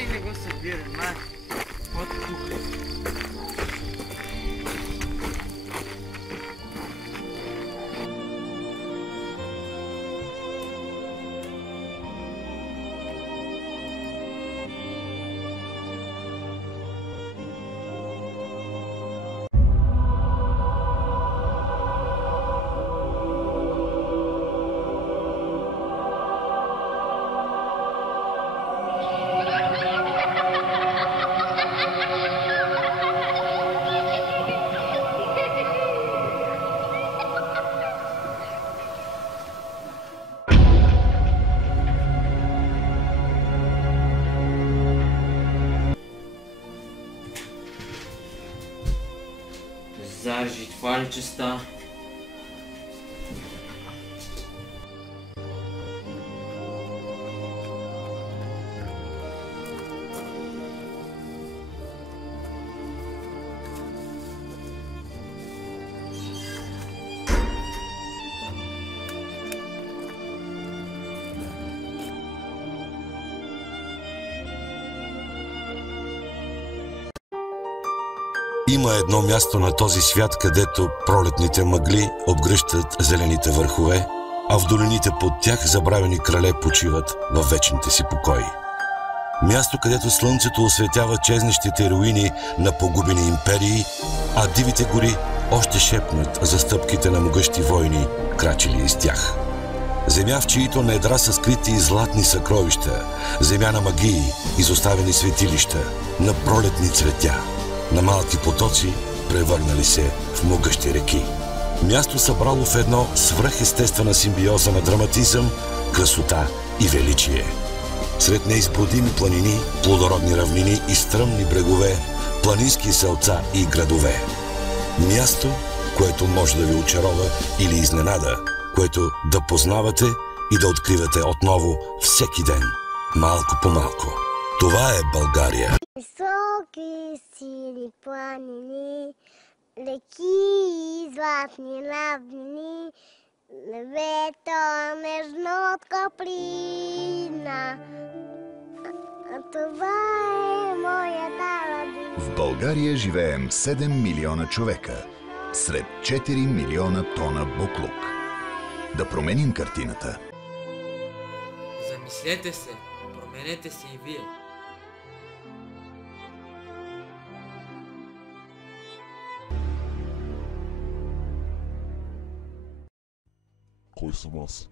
и не го събирай, май. От тук. Зажи, това ли честа? Има едно място на този свят, където пролетните мъгли обгръщат зелените върхове, а в долините под тях забравени крале почиват във вечните си покои. Място, където слънцето осветява чезнещите руини на погубени империи, а дивите гори още шепнат за стъпките на могъщи войни, крачили из тях. Земя, в чиито недра са скрити златни съкровища, земя на магии, изоставени светилища, на пролетни цветя, на малки потоци, превърнали се в могъщи реки. Място събрало в едно свръхестествена симбиоза на драматизъм, красота и величие. Сред неизбродими планини, плодородни равнини и стръмни брегове, планински селца и градове. Място, което може да ви очарова или изненада, което да познавате и да откривате отново всеки ден, малко по малко. Това е България. Високи сини планини, реки и златни равнини, небето нежно от каприна. Това е моята родина. В България живеем 7 милиона човека, сред 4 милиона тона буклук. Да променим картината. Замислете се, променете се и вие. Кой съм аз?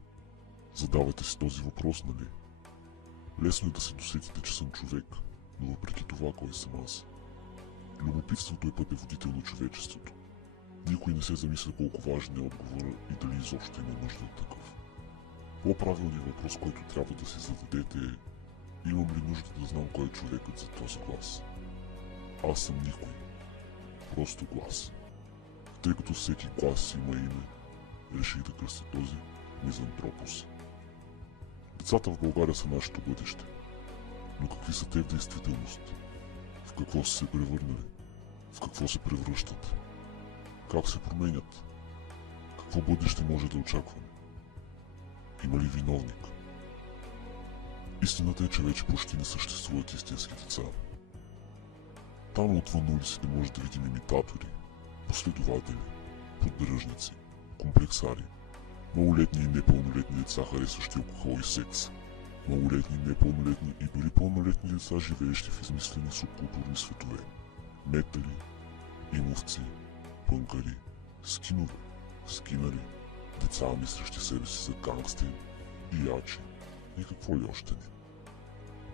Задавайте си този въпрос, нали? Лесно е да се досетите, че съм човек, но въпреки това кой съм аз? Любопитството е пътеводител на човечеството. Никой не се замисля колко важен е отговора и дали изобщо има нужда от такъв. По-правилният въпрос, който трябва да си зададете е: имам ли нужда да знам кой е човекът за този глас? Аз съм никой. Просто глас. Тъй като всеки глас има име, реших да кръстя този мизантропос. Децата в България са нашето бъдеще. Но какви са те в действителност? В какво са се превърнали? В какво се превръщат? Как се променят? Какво бъдеще може да очакваме? Има ли виновник? Истината е, че вече почти не съществуват истински деца. Там отвън улиците може да видим имитатори, последователи, поддръжници, комплексари, малолетни и непълнолетни деца, харесващи алкохол и секс, малолетни, непълнолетни и дори пълнолетни деца, живеещи в измислени субкултурни светове, метали, имовци, пънкари, скинове, скинари, деца, мислещи себе си за гангстери, биячи и какво ли още не.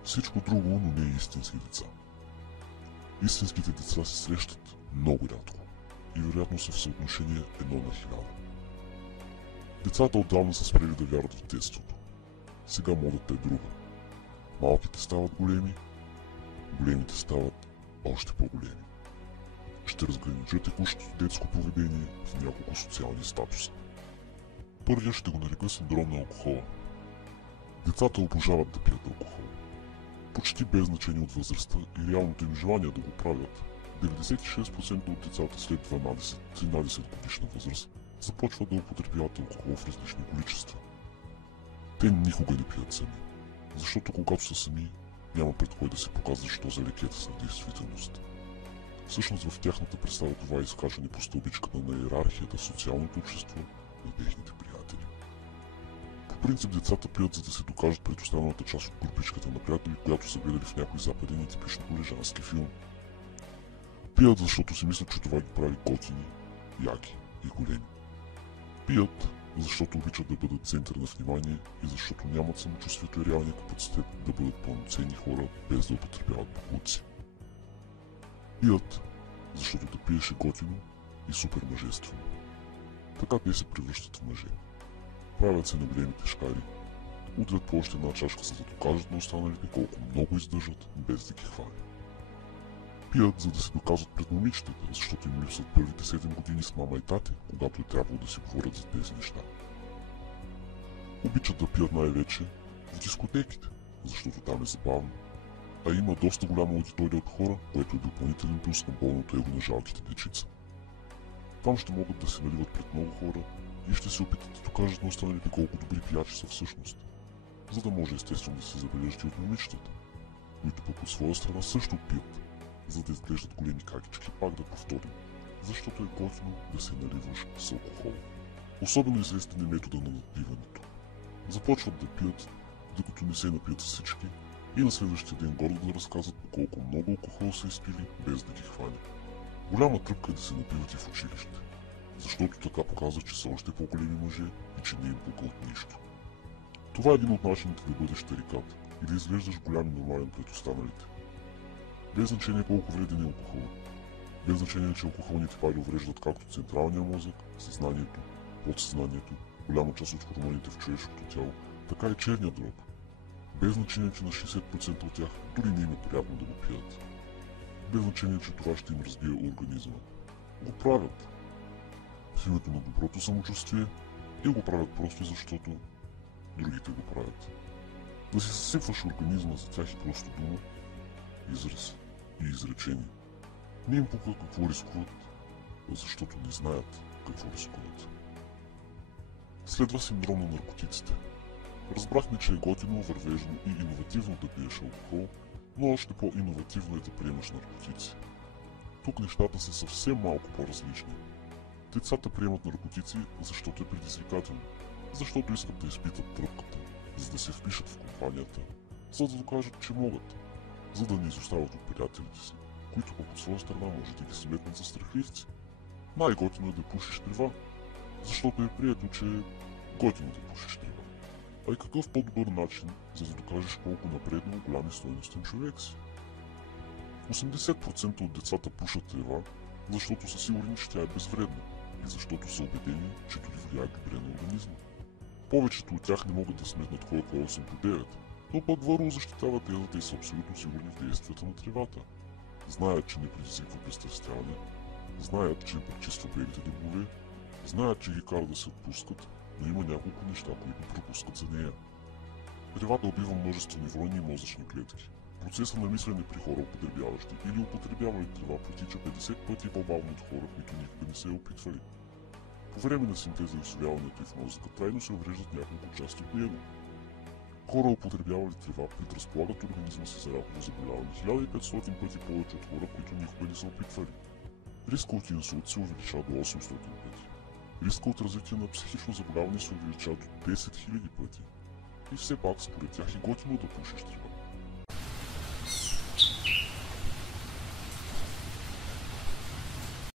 Всичко друго, но не е истински деца. Истинските деца се срещат много рядко и вероятно са в съотношение 1 на 1000. Децата отдавна са спрели да вярват в детството. Сега модата е друга. Малките стават големи, големите стават още по-големи. Ще разгранича текущото детско поведение в няколко социални статуса. Първият ще го нарека синдром на алкохола. Децата обожават да пият алкохол. Почти без значение от възрастта и реалното им желание да го правят, 96% от децата след 12-13 годишна възраст започват да употребяват алкохол в различни количества. Те никога не пият сами, защото когато са сами, няма пред кой да се показва, що за лекета са в действителност. Всъщност в тяхната представа това е изкачване по стълбичката на иерархията в социалното общество на техните приятели. По принцип децата пият, за да се докажат пред останалата част от групичката на приятели, която са гледали в някой западен и типично колежански филм. Пият, защото си мислят, че това ги прави готини, яки и големи. Пият, защото обичат да бъдат център на внимание и защото нямат самочувствието и реалния капацитет да бъдат пълноценни хора, без да употребяват боклуци. Пият, защото да пиеш е готино и супер мъжествено. Така те се превръщат в мъже. Правят се на големи тежкари, удрят по още една чашка, за да докажат на останалите колко много издържат, без да ги хвали. Пият, за да се доказват пред момичетата, защото им липсват първите 7 години с мама и тати, когато е трябвало да си говорят за тези неща. Обичат да пият най-вече в дискотеките, защото там е забавно, а има доста голяма аудитория от хора, което е допълнителен плюс към болното его на жалките дечица. Там ще могат да се наливат пред много хора и ще се опитат да докажат на останалите колко добри пиячи са всъщност, за да може естествено да се забележат и от момичетата, които пък от своя страна също пият, за да изглеждат големи какички, пак да повторим, защото е готино да се наливаш с алкохол. Особено известен е метода на надпиването. Започват да пият, докато не се напият всички, и на следващия ден гордо да разказват по колко много алкохол са изпили, без да ги хвани. Голяма тръпка е да се напиват и в училище, защото така показва, че са още по-големи мъже и че не им пука от нищо. Това е един от начините да бъдеш тарикат и да изглеждаш голям и нормален пред останалите. Без значение колко вреден е алкохол, без значение, че алкохолните пари увреждат както централния мозък, съзнанието, подсъзнанието, голяма част от хормоните в човешкото тяло, така и черния дроб. Без значение, че на 60% от тях дори не им е приятно да го пият. Без значение, че това ще им разбие организма. Го правят в името на доброто самочувствие и го правят просто защото другите го правят. Да си съсипваш организма за тях е просто дума, израз и изречение. Не им пука какво рискуват, защото не знаят какво рискуват. Следва синдром на наркотиците. Разбрахме, че е готино, вървежно и иновативно да пиеш алкохол, но още по-иновативно е да приемаш наркотици. Тук нещата са съвсем малко по-различни. Децата приемат наркотици, защото е предизвикателно, защото искат да изпитат тръпката, за да се впишат в компанията, за да докажат, че могат, за да не изостават от приятелите си, които пък от своя страна може да ги сметнат за страхливци. Най-готино е да пушиш трева, защото е приятно, че е готино да пушиш трева. А и какъв по-добър начин, за да докажеш колко напреднал голям и стойностен човек си? 80% от децата пушат трева, защото са сигурни, че тя е безвредна и защото са убедени, че дори влияе добре на организма. Повечето от тях не могат да сметнат кой е 8 по 9, но пък върно защитават тезата и са абсолютно сигурни в действията на тревата. Знаят, че не предизвиква пристрастяване, знаят, че не пречиства белите дробове, знаят, че ги кара да се отпускат, но има няколко неща, които пропускат за нея. Тревата убива множество невронни и мозъчни клетки. Процесът на мислене при хора, употребяващи или употребявали трева, протича 50 пъти по-бавно от хора, които никога не се е опитвали. По време на синтеза и усвояването й в мозъка трайно се увреждат няколко части от него. Хора, употребявали трева, предразполагат организма си за раково заболяване 1500 пъти повече от хора, които никога не са опитвали. Риска от инсулт се увеличава до 800 пъти. Риска от развитие на психично заболяване се увеличава до 10 000 пъти. И все пак, според тях е готино да пушиш трева.